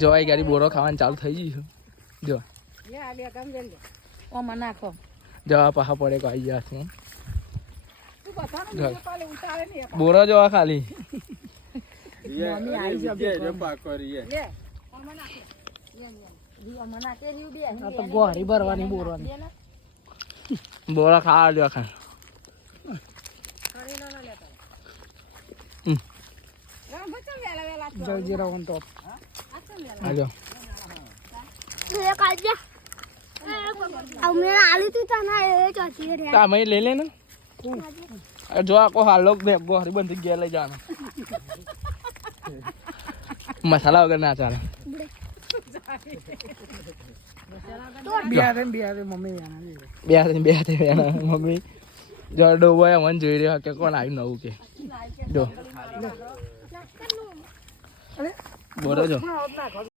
જો આ ગાડી બોરો ખાવાનું ચાલુ થઈ ગઈ છે જો નાખો જો આ પાહા પડે કો આવી ગયા છે બોરો જો આ ખાલી ગોરી ભરવાની બોરવાની બોરા ખાવા જો ખા જલજીરા ઓન ટોપ આજો તા મય ले लेना जो आपको हालो गोरी बंद गया ले जाना मसाला वगैरह ना चाले બિહારે મમ્મી મમ્મી જો ડોબોય મન જોઈ રહ્યો કે કોણ આવ્યું નવું કે જો બોલો જો